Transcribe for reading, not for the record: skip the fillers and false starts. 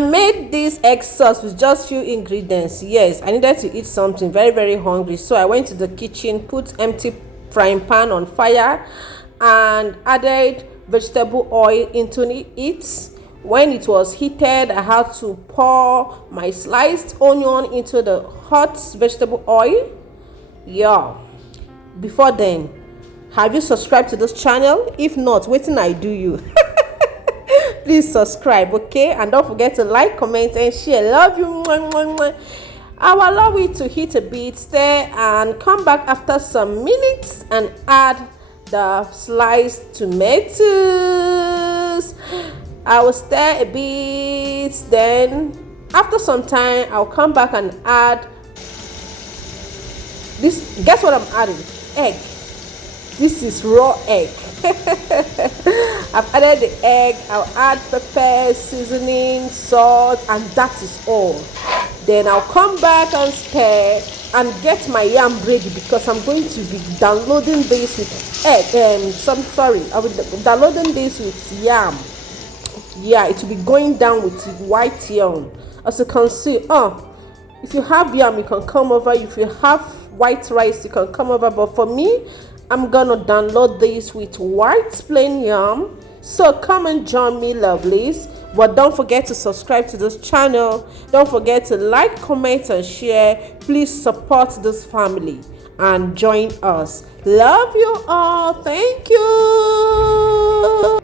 Made this egg sauce with just few ingredients. Yes, I needed to eat something, very very hungry, so I went to the kitchen, put empty frying pan on fire and added vegetable oil into it. When it was heated, I had to pour my sliced onion into the hot vegetable oil. Yeah, before then, have you subscribed to this channel? If not, waiting I do you. Please subscribe, okay? And don't forget to like, comment and share. Love you. Mwah, mwah, mwah. I will allow it to heat a bit, stir, and come back after some minutes and add the sliced tomatoes. I will stir a bit, then after some time I'll come back and add this. Guess what I'm adding? Egg. This is raw egg. I've added the egg. I'll add pepper, seasoning, salt, and that is all. Then I'll come back and stir and get my yam ready, because I'm going to be downloading this with egg. I'll be downloading this with yam. Yeah, it will be going down with white yam. As you can see, if you have yam, you can come over. If you have white rice, you can come over. But for me, I'm gonna download this with white plain yam. So come and join me, lovelies. But don't forget to subscribe to this channel. Don't forget to like, comment and share. Please support this family and join us. Love you all. Thank you.